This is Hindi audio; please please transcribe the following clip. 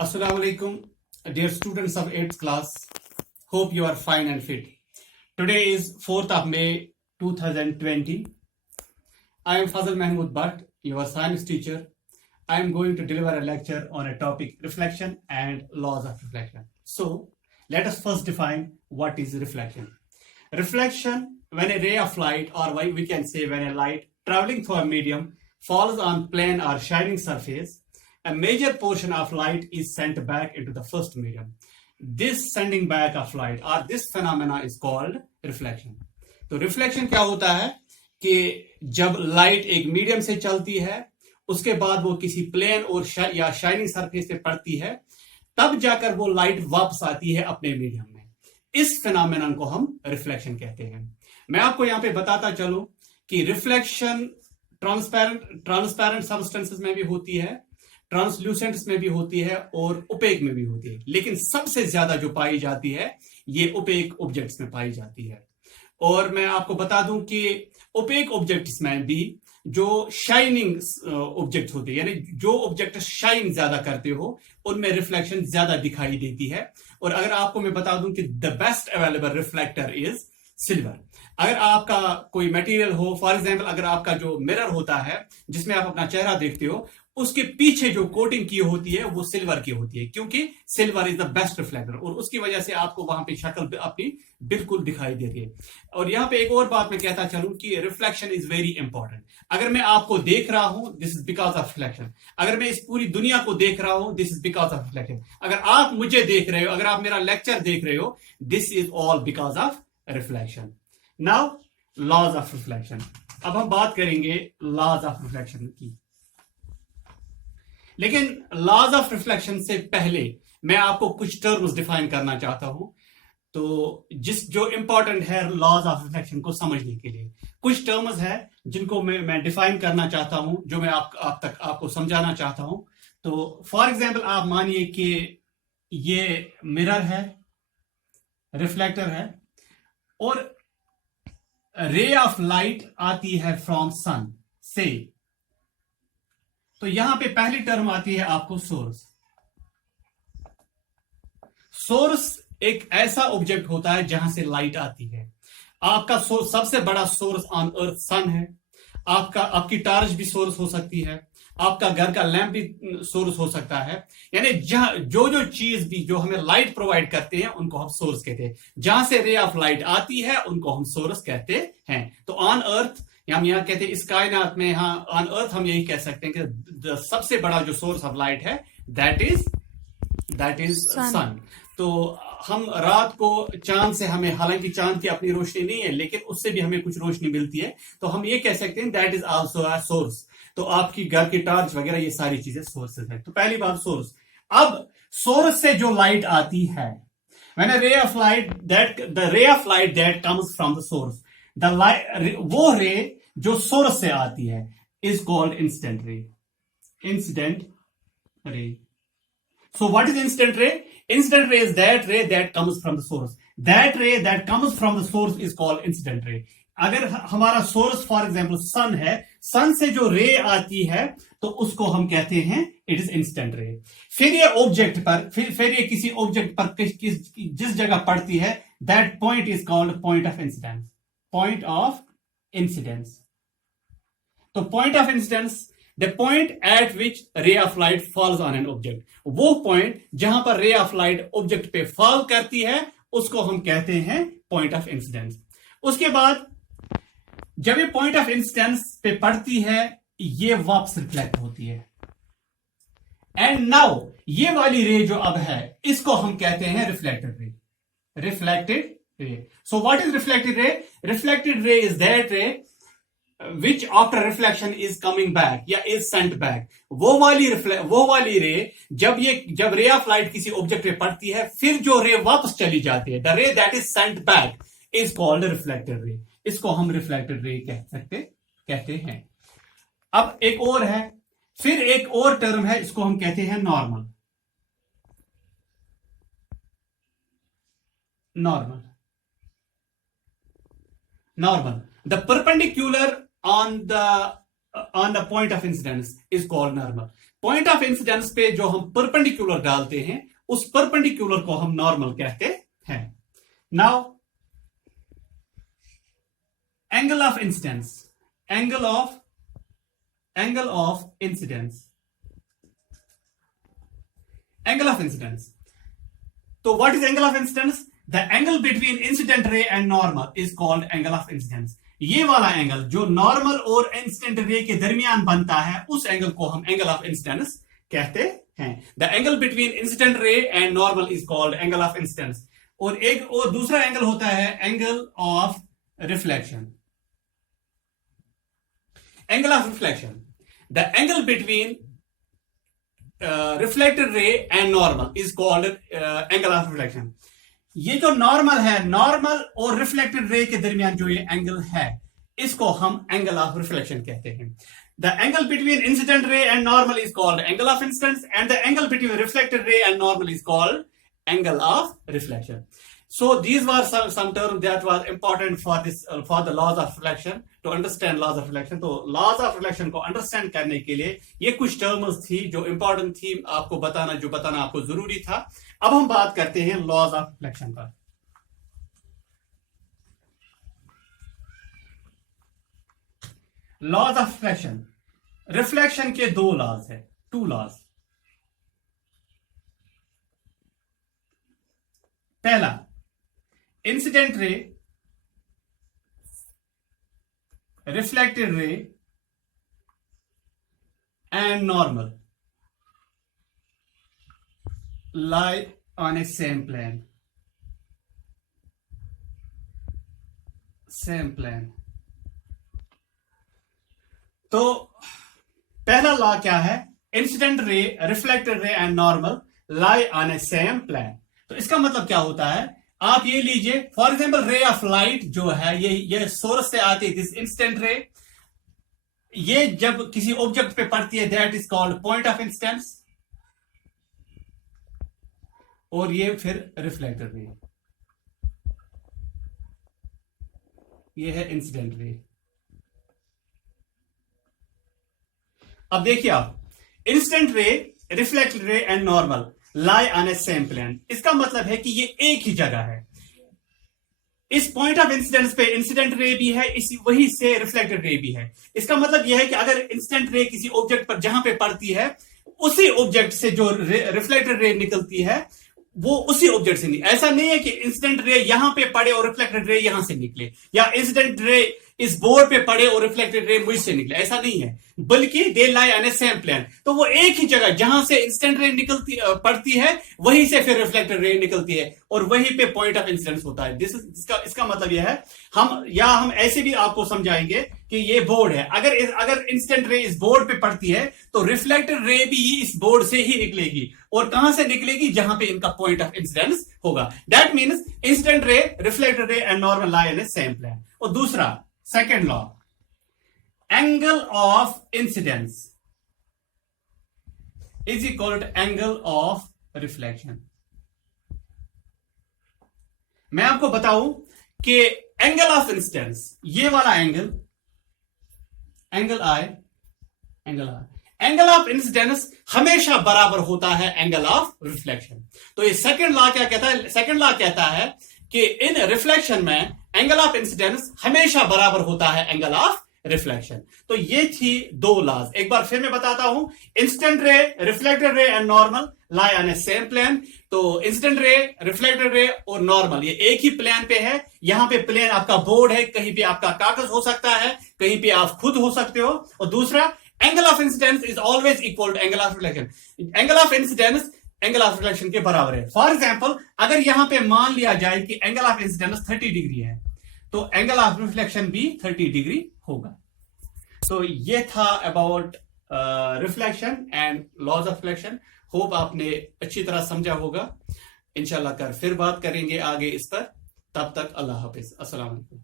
Assalamu alaikum, dear students of 8th class. Hope you are fine and fit. Today is 4th of May 2020. I am Fazal Mahmood Bhatt, your science teacher. I am going to deliver a lecture on a topic reflection and laws of reflection. So, let us first define what is reflection. Reflection, when a ray of light, or we can say when a light traveling through a medium falls on plane or shining surface, a major portion of light is sent back into the first medium. This sending back of light or this phenomena is called reflection. तो रिफ्लेक्शन क्या होता है कि जब लाइट एक मीडियम से चलती है, उसके बाद वो किसी प्लेन और या शाइनिंग सरफेस पे पड़ती है, तब जाकर वो लाइट वापस आती है अपने मीडियम में. इस फिनोमेनन को हम रिफ्लेक्शन कहते हैं. मैं आपको यहां पे बताता चलूं कि रिफ्लेक्शन ट्रांसपेरेंट सब्सटेंसेस में भी होती है, ट्रांसल्यूसेंट्स में भी होती है और ओपेक में भी होती है, लेकिन सबसे ज्यादा जो पाई जाती है ये ओपेक ऑब्जेक्ट्स में पाई जाती है. और मैं आपको बता दूं कि ओपेक ऑब्जेक्ट्स में भी जो शाइनिंग ऑब्जेक्ट होते हैं, यानी जो ऑब्जेक्ट शाइन ज्यादा करते हो, उनमें रिफ्लेक्शन ज्यादा दिखाई देती है. और अगर आपको मैं बता दूं कि the best available reflector is silver. अगर आपका कोई मटेरियल हो, फॉर एग्जांपल अगर आपका जो मिरर होता है जिसमें आप अपना चेहरा देखते हो, उसके पीछे जो कोटिंग की होती है वो सिल्वर की होती है, क्योंकि silver is the best reflector और उसकी वजह से आपको वहां पे शक्ल अपनी बिल्कुल दिखाई दे रही है. और यहां पे एक और बात मैं कहता चलूं कि रिफ्लेक्शन इज वेरी इंपॉर्टेंट. अगर मैं आपको देख रहा हूं, this is because of reflection. अगर मैं इस पूरी दुनिया को देख रहा हूं, this is because of reflection. अगर आप मुझे देख रहे हो, अगर आप मेरा लेक्चर देख रहे हो, this is all because of reflection. Now laws of reflection. अब हम बात करेंगे लॉज ऑफ रिफ्लेक्शन की. लेकिन लॉज ऑफ रिफ्लेक्शन से पहले मैं आपको कुछ टर्म्स डिफाइन करना चाहता हूं. तो जो इंपॉर्टेंट है लॉज ऑफ रिफ्लेक्शन को समझने के लिए, कुछ टर्म्स है जिनको मैं डिफाइन करना चाहता हूं, जो मैं आपको समझाना चाहता हूं. तो फॉर एग्जांपल आप मानिए कि ये मिरर है, रिफ्लेक्टर है, और रे ऑफ लाइट आती है फ्रॉम सन से. तो यहां पे पहली टर्म आती है आपको सोर्स. सोर्स एक ऐसा ऑब्जेक्ट होता है जहां से लाइट आती है. आपका सबसे बड़ा सोर्स ऑन अर्थ सन है. आपकी टार्च भी सोर्स हो सकती है, आपका घर का लैंप भी सोर्स हो सकता है. यानी जो चीज भी जो हमें लाइट प्रोवाइड करते हैं उनको हम सोर्स कहते हैं. जहां से रे ऑफ लाइट आती है उनको हम सोर्स कहते हैं. तो ऑन अर्थ हम यहां कहते हैं, इस कायनात में, यहां ऑन अर्थ हम यही कह सकते हैं कि सबसे बड़ा जो सोर्स ऑफ लाइट है दैट इज सन. तो हम रात को चांद से हमें, हालांकि चांद की अपनी रोशनी नहीं है, लेकिन उससे भी हमें कुछ रोशनी मिलती है, तो हम ये कह सकते हैं that is also a source. तो आपकी घर की टॉर्च वगैरह ये सारी चीजें सोर्सेज है. तो पहली बात सोर्स. अब सोर्स से जो लाइट आती है, when a ray of light the ray of light that comes from the source, वो रे जो सोर्स से आती है is called incident ray. Incident ray. So what is incident ray? Incident ray is that ray that comes from the source. That ray that comes from the source is called incident ray. अगर हमारा सोर्स फॉर एग्जाम्पल सन है, सन से जो रे आती है तो उसको हम कहते हैं इट इज इंस्टेंट रे. फिर ये ऑब्जेक्ट पर, फिर ये किसी ऑब्जेक्ट पर जिस जगह पड़ती है, that point is called point of incidence. Point of incidence. तो point of incidence, the point at which ray of light falls on an object. वो पॉइंट जहां पर रे ऑफ लाइट ऑब्जेक्ट पे फॉल करती है उसको हम कहते हैं पॉइंट ऑफ इंसिडेंस. उसके बाद जब ये पॉइंट ऑफ इंसिडेंस पे पड़ती है, ये वापस रिफ्लेक्ट होती है. एंड नाउ ये वाली रे जो अब है, इसको हम कहते हैं रिफ्लेक्टेड रे. रिफ्लेक्टेड रे. So what is reflected ray? Reflected रे इज दैट रे which after reflection is coming back या is sent back. वो वाली रे जब रे ऑफ लाइट किसी ऑब्जेक्ट पे पड़ती है, फिर जो रे वापस चली जाती है, द रे that is sent back is called reflected ray. इसको हम रिफ्लेक्टेड रे कहते हैं. अब एक और है, फिर एक और टर्म है, इसको हम कहते हैं normal. Normal. The perpendicular on the point of incidence is called normal. Point of incidence पे जो हम परपेंडिकुलर डालते हैं उस परपेंडिकुलर को हम नॉर्मल कहते हैं। Now angle of incidence, angle of incidence, angle of incidence. तो what is angle of incidence? The angle between incident ray and normal is called angle of incidence. ये वाला एंगल जो नॉर्मल और इंसिडेंट रे के दरमियान बनता है उस एंगल को हम एंगल ऑफ इंसिडेंस कहते हैं। The angle between incident ray and normal is called angle of incidence. और दूसरा एंगल होता है angle of reflection. Angle of reflection, the angle between reflected ray and normal is called angle of reflection. ये जो नॉर्मल है, नॉर्मल और रिफ्लेक्टेड रे के दरमियान जो ये एंगल है इसको हम एंगल ऑफ रिफ्लेक्शन कहते हैं। The angle between incident ray and normal is called angle of incidence and the angle between reflected ray and normal is called angle of reflection. So these were some terms that was important for the laws of reflection, to understand laws of reflection. तो laws of reflection को understand करने के लिए ये कुछ terms थी जो important थी आपको बताना, जो बताना आपको जरूरी था. अब हम बात करते हैं laws of reflection पर. laws of reflection, reflection के दो laws है, two laws. पहला, incident ray, reflected ray and normal lie on a same plane. तो पहला लॉ क्या है? Incident ray, reflected ray and normal lie on a same plane. तो इसका मतलब क्या होता है? आप ये लीजिए, for example ray of light जो है ये सोर्स से आती है, दिस इंसिडेंट रे, ये जब किसी ऑब्जेक्ट पे पड़ती है that is called point of incidence, और ये फिर रिफ्लेक्टेड रे, ये है इंसिडेंट रे. अब देखिए आप, incident ray, reflected ray and normal lie on a same plane. इसका मतलब है कि ये एक ही जगह है. इस पॉइंट ऑफ इंसिडेंस पे इंसिडेंट रे भी है, इसी वही से रिफ्लेक्टेड रे भी है. इसका मतलब यह है कि अगर इंसिडेंट रे किसी ऑब्जेक्ट पर जहां पे पड़ती है, उसी ऑब्जेक्ट से जो रिफ्लेक्टेड रे निकलती है वो उसी ऑब्जेक्ट से नहीं. ऐसा नहीं है कि इंसिडेंट रे यहां पे पड़े और रिफ्लेक्टेड रे यहां से निकले, या इंसिडेंट रे इस बोर्ड पे पड़े और रिफ्लेक्टेड रे मुझसे निकले. ऐसा नहीं है, बल्कि they lie on a same plane. तो वो एक ही जगह जहां से इंसिडेंट रे निकलती पड़ती है वहीं से फिर रिफ्लेक्टेड रे निकलती है और वहीं पे पॉइंट ऑफ इंसिडेंस होता है. इसका मतलब यह है, हम ऐसे भी आपको समझाएंगे कि ये बोर्ड है, अगर इंसिडेंट रे इस बोर्ड पे पड़ती है तो रिफ्लेक्टेड रे भी इस बोर्ड से ही निकलेगी. और कहां से निकलेगी? जहां पे इनका पॉइंट ऑफ इंसिडेंस होगा. That means incident ray, reflected ray and normal lie on a same plane. और दूसरा, second law, angle of incidence is equal to angle of reflection. मैं आपको बताऊं कि एंगल ऑफ इंसिडेंस, ये वाला angle I, angle of incidence हमेशा बराबर होता है एंगल ऑफ रिफ्लेक्शन. तो ये सेकेंड लॉ क्या कहता है? सेकेंड लॉ कहता है कि इन रिफ्लेक्शन में एंगल ऑफ इंसिडेंस हमेशा बराबर होता है एंगल ऑफ रिफ्लेक्शन. तो ये थी दो लॉज. एक बार फिर मैं बताता हूं. Incident ray, reflected ray and normal lie on a same plane. तो इंसिडेंट रे, रिफ्लेक्टेड रे और नॉर्मल ये एक ही प्लेन पे है. यहां पे प्लेन आपका बोर्ड है, कहीं पे आपका कागज हो सकता है, कहीं पे आप खुद हो सकते हो. और दूसरा, angle of incidence is always equal to angle of reflection. Angle of incidence angle of reflection के बराबर है. फॉर एग्जाम्पल, अगर यहां पे मान लिया जाए कि एंगल ऑफ इंसिडेंस 30 डिग्री है तो एंगल ऑफ रिफ्लेक्शन भी 30 डिग्री होगा. तो ये था about reflection and laws of reflection. Hope आपने अच्छी तरह समझा होगा. इंशाल्लाह कर फिर बात करेंगे आगे इस पर. तब तक अल्लाह हाफिज. अस्सलाम वालेकुम.